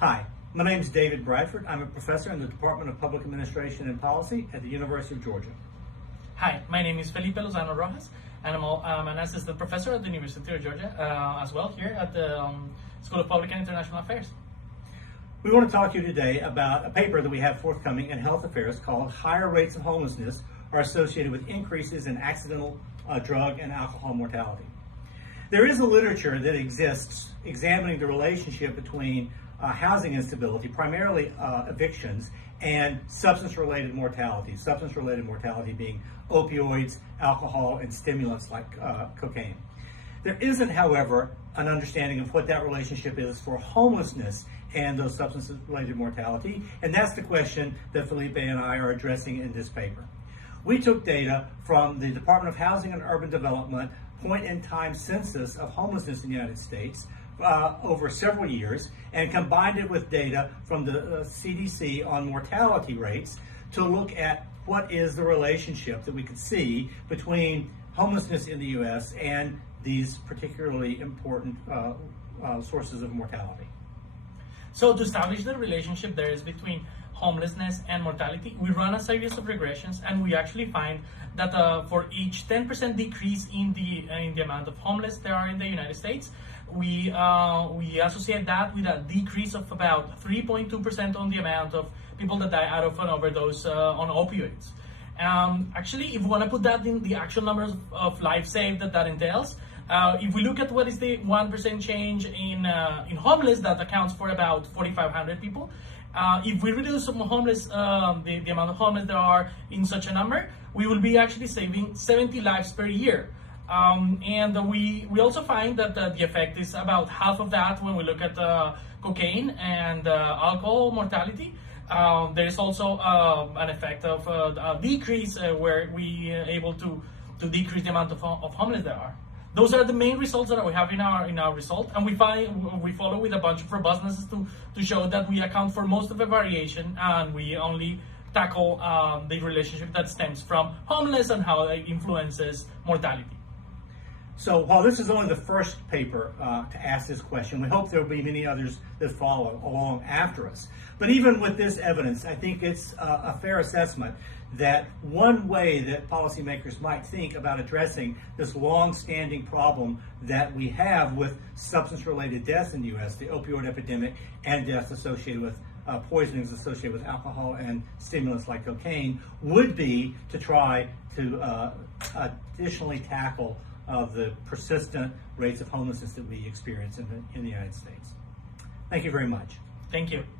Hi, my name is David Bradford. I'm a professor in the Department of Public Administration and Policy at the University of Georgia. Hi, my name is Felipe Lozano-Rojas, and I'm an assistant professor at the University of Georgia, as well here at the School of Public and International Affairs. We want to talk to you today about a paper that we have forthcoming in Health Affairs called Higher Rates of Homelessness are Associated with Increases in Accidental Drug and Alcohol Mortality. There is a literature that exists examining the relationship between housing instability, primarily evictions, and substance-related mortality. Substance-related mortality being opioids, alcohol, and stimulants like cocaine. There isn't, however, an understanding of what that relationship is for homelessness and those substance-related mortality, and that's the question that Felipe and I are addressing in this paper. We took data from the Department of Housing and Urban Development point-in-time census of homelessness in the United States over several years and combined it with data from the CDC on mortality rates to look at what is the relationship that we could see between homelessness in the U.S. and these particularly important sources of mortality. So to establish the relationship there is between homelessness and mortality, we run a series of regressions, and we actually find that for each 10% decrease in the amount of homeless there are in the United States, we associate that with a decrease of about 3.2% on the amount of people that die out of an overdose on opioids. Actually, if we want to put that in the actual numbers of lives saved that entails, if we look at what is the 1% change in homeless, that accounts for about 4,500 people. If we reduce some homeless, the amount of homeless there are in such a number, we will be actually saving 70 lives per year. And we also find that the effect is about half of that when we look at cocaine and alcohol mortality. There is also an effect of a decrease where we are able to decrease the amount of homeless there are. Those are the main results that we have in our result, and we follow with a bunch of robustnesses to show that we account for most of the variation, and we only tackle the relationship that stems from homelessness and how it influences mortality. So while this is only the first paper to ask this question, we hope there will be many others that follow along after us. But even with this evidence, I think it's a fair assessment that one way that policymakers might think about addressing this long-standing problem that we have with substance-related deaths in the U.S., the opioid epidemic and deaths associated with poisonings associated with alcohol and stimulants like cocaine, would be to try to additionally tackle the persistent rates of homelessness that we experience in the United States. Thank you very much. Thank you.